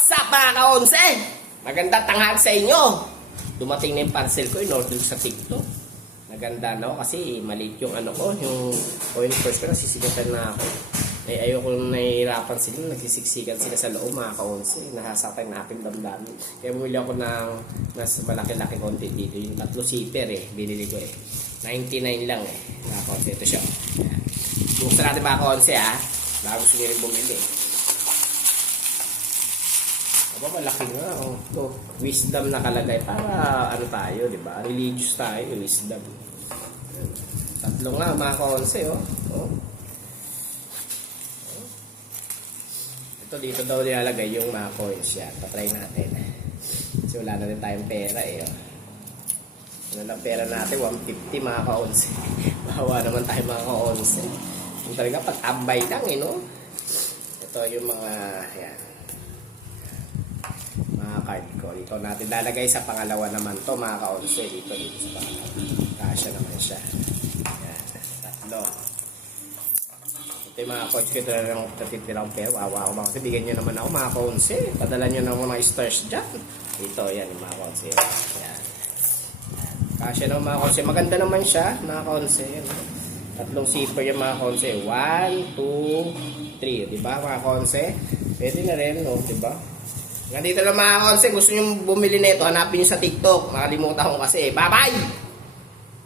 What's up mga ka-onse? Magandang tanghali sa inyo. Dumating na yung parcel ko, in-order sa TikTok. Naganda no kasi maliit yung ano ko, yung oil first ko, nasisigatan na ako. Eh ayoko nung nahihirapan sila, nagsisiksikan sila sa loob mga ka-onse. Nasasaktan na aking damdamin. Kaya bumili ako ng mas malaki-laki konti dito. Yung 3 zipper binili ko 99 lang mga ka-onse. Ito siya. Buksan natin mga ka-onse bago gusto nyo rin bumili. Aba, malaki nga. Ito, wisdom nakalagay. Para ano tayo, di ba? Religious tayo, wisdom. 3 nga, mga ka-onse, Ito, dito daw nilalagay yung mga coins yan. Patry natin. Kasi wala na rin tayong pera, Ano lang pera natin? 150, mga ka-onse. Bahawa naman tayo, mga ka-onse. Yung talaga, patambay lang, no? Ito yung mga, yan. Mga card ko. Dito natin lalagay sa pangalawa naman to mga ka-onse. Dito sa pangalawa. Kasya naman siya. Yan. 3. Ito yung mga coach ko. Ito na lang natitirang pera. Wawa ko mga kasi. Bigyan nyo naman ako mga ka-onse. Padala nyo naman mga stars dyan. Ito yan yung mga ka-onse. Yan. Kasya naman mga ka-onse. Maganda naman siya mga ka-onse. 3 zipper yung mga ka-onse. 1, 2, 3. Diba mga ka-onse? Pwede na rin, no? Diba? Nandito lang mga ka-onse, gusto nyo bumili na ito, hanapin nyo sa TikTok. Nakalimutan ko kasi. Bye-bye!